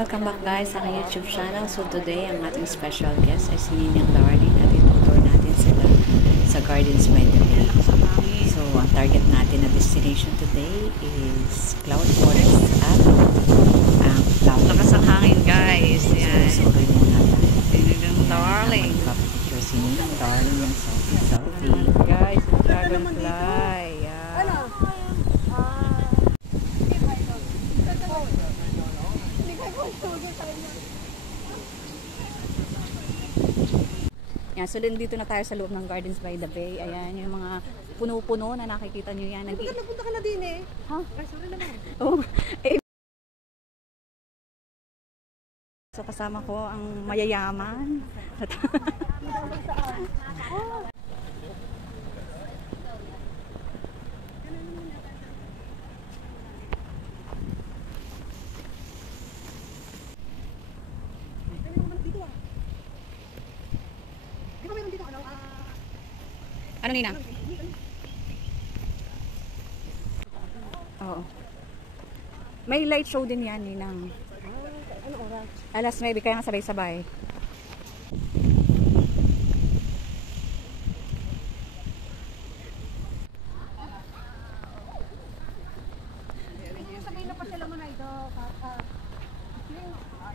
welcome back guys sa aking YouTube channel. So today, ang ating special guest ay si Ninang Darling at itutur natin sila sa Gardens by the Bay. So ang target natin na destination today is Cloud Forest at Cloud. Lakas ang hangin guys. Yan. So muna tayo. Ninang Darling. Magpapicture si Ninang Darling yung selfie. Guys, dragonfly. Yan. Yan, so dito na tayo sa loob ng Gardens by the Bay. Ayan, yung mga puno-puno na nakikita nyo yan. Napunta ka na din eh. Ha? Ay, sorry naman. Oh, eh. So kasama ko ang mayayaman. Ano Nina? Oo. May light show din yan, Ninang. Ano oras? Alas 9, kaya nga sabay-sabay. Sabay na pa sila mo na ito.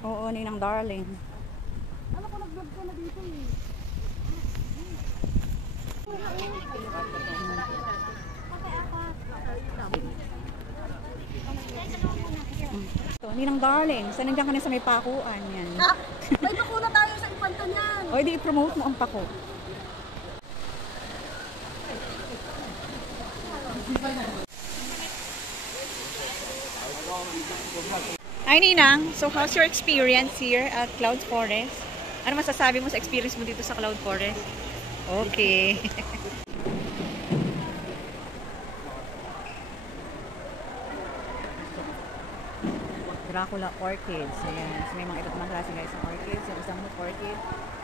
Oo, Ninang Darling. Ano ko nag-vlog ko na dito eh. So, Ninang Darling, saan nandiyan ka na sa may pakuan yan? May bakuna tayo sa Infanta niyan. O, di i-promote mo ang pako. Hi Ninang, so how's your experience here at Cloud Forest? Ano masasabi mo sa experience mo dito sa Cloud Forest? Okay. Dracula orchids. Ayan. So, may mga iba't ibang klase guys ng orchids. Yung isang orchid,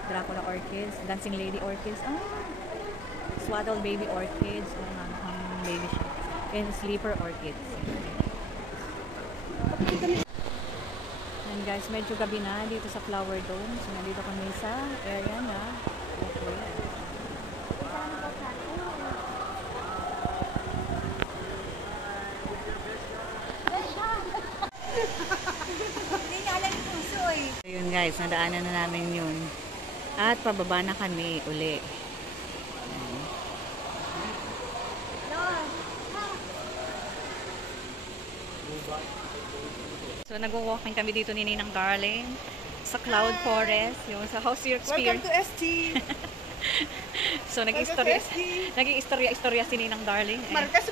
Dracula orchids, dancing lady orchids, swaddle baby orchids, baby siya. And sleeper orchids. And guys, medyo gabi na dito sa Flower Dome. So, nandito kami sa area na. Okay. Ayun guys, nadaanan na namin yun. At pababa na kami uli. So nag-walking kami dito ni Ninang Darling sa Cloud Forest. Yung sa how's your experience? Welcome to ST. So nag-istorya si Ninang Darling. Martes.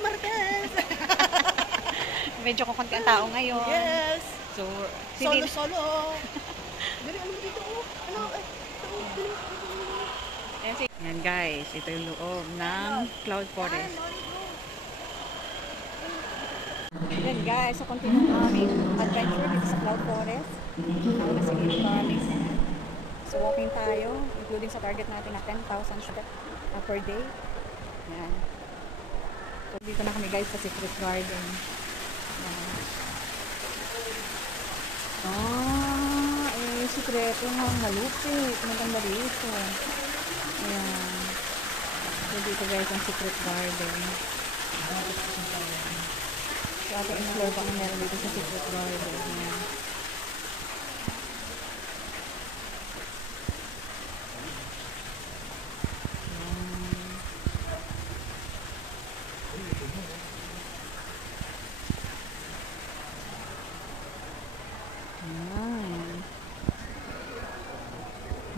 Medyo kukunti ang tao ngayon. Yes. So, Solo. Dali, ano dito? Ano? Yan guys, ito yung loob ng Cloud Forest. Yan guys, so continue aming adventure dito sa Cloud Forest. Ako na si Ninang Darling. So walking tayo, including sa target natin na 10,000 steps per day. Yan. So dito na kami guys sa Secret Garden. Yan. Sikreto nga malupit. Maganda dito. Ayan. So, dito guys ang Secret Garden. So, ating explore pa kung meron dito sa Secret Garden. Ayan.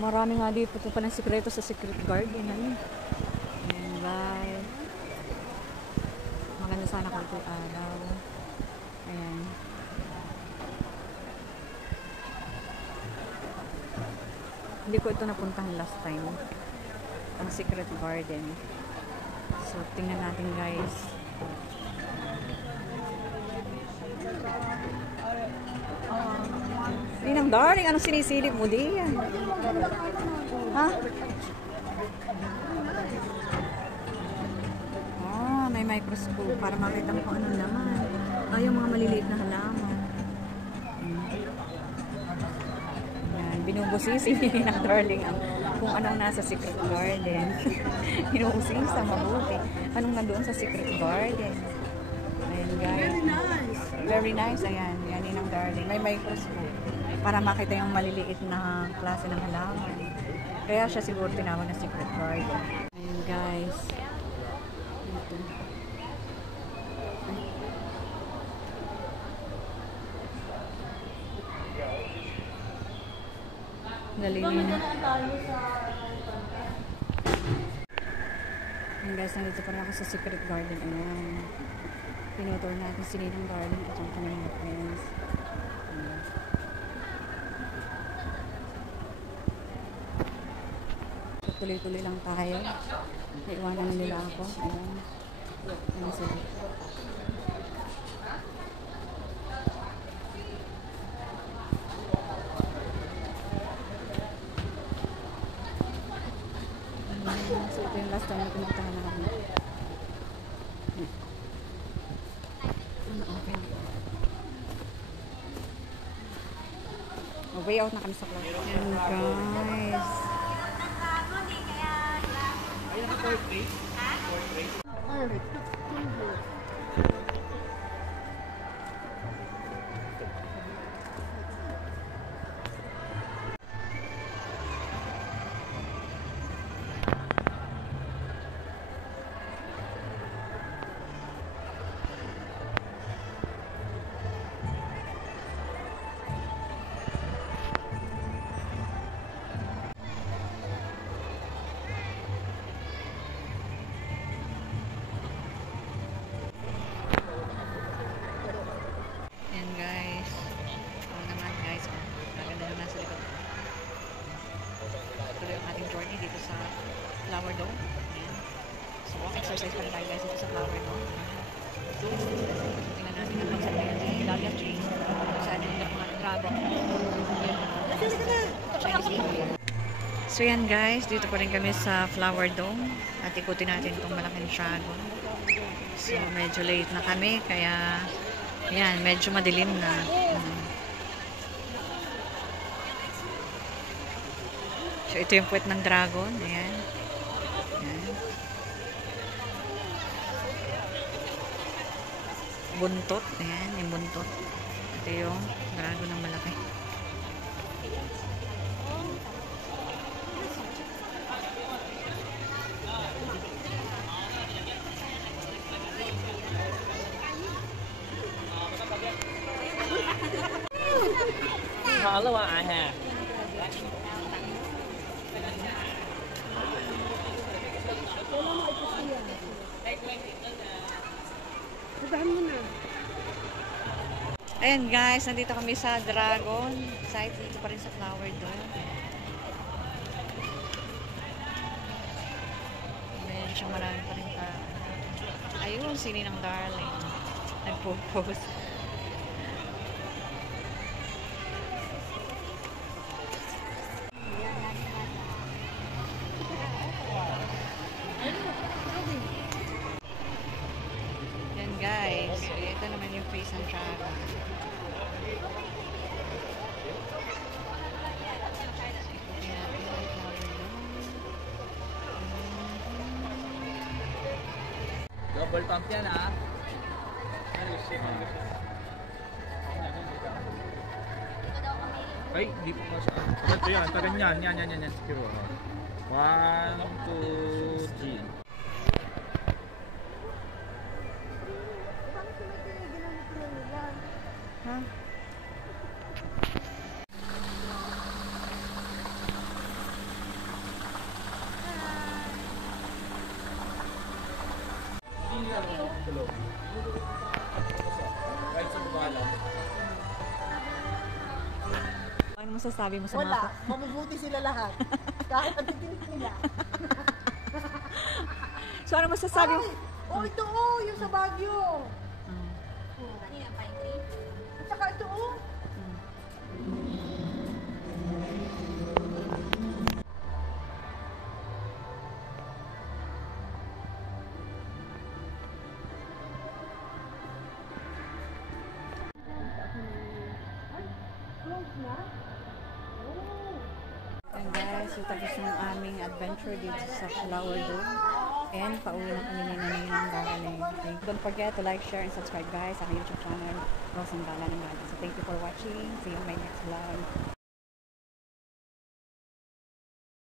Marami nga dito pa ng sikreto sa Secret Garden. Ayan guys. Maganda sana kung ito araw. Ayan. Hindi ko ito napuntahan last time. Ang Secret Garden. So, tingnan natin guys. Ninang Darling, anong sinisilip mo diyan? Ha? May microscope para makita mo kung anong laman. Yung mga maliliit na halaman. Binubusisi ng darling ang kung anong nasa secret garden. Hinuusing sa mabuti. Anong nandoon sa secret garden. Ayan guys. Very nice. Very nice. Ayan. Yan ang darling. May microscope. Para makita yung maliliit na klase ng halaman. Kaya siya siguro tinawag na secret garden. Ayan guys. Ito. Galing yun. Ayan guys, nandito pa rin ako sa secret garden. Ayan. Pinutour natin si Ninang Darling at yung kanyang friends. Ayan. So, tuloy-tuloy lang tayo. Naiwanan na nila ako. Ayan. Ayan sila. So, ito yung last time na pinuntahan namin. Okay. Way out na kami sa club. Ayan guys. Ayan guys. Oo naman guys. Maganda naman sa likod. Tuloy ang ating journey dito sa Flower Dome. Ayan. So walk exercise pa rin tayo guys dito sa Flower Dome. So tingnan natin ang concept na yun si Dahlia Tree. Saan yung mga dragon. So yan guys. Dito pa rin kami sa Flower Dome. At ikutin natin itong malaking dragon. So medyo late na kami. Kaya yan, medyo madilim na. So, ito yung puwet ng dragon. Ayan. Ayan. Buntot. Ayan, yung buntot. Ito yung dragon ng malaki. Hello, I have. Ayan guys, nandito kami sa Dragon site. Dito pa rin sa Flower Dome. Medyo marami pa rin pa. Ayun, si Ninang Darling. Nagpo-post. Yan guys. So, ito naman yung face ng dragon. Double pump yan, ha? Ay, di po kasi. Ito yan, tagan yan. Yan. Secure. 1, 2, 3. Ha? Ano masasabi mo sa mga Wala. Mabubuti sila lahat. Kahit ang titinig nila. So ano masasabi mo? Ay! Oh, ito oh! Yung sa Baguio. Hmm. At saka ito oh. Ay, close na? Oh. guys, so tapos yung aming adventure dito sa Flower Dome. And pauwi na kami ni Ninang Darling. Don't forget to like, share, and subscribe guys sa aking YouTube channel, Rose and Gala ng Gala. So thank you for watching. See you in my next vlog.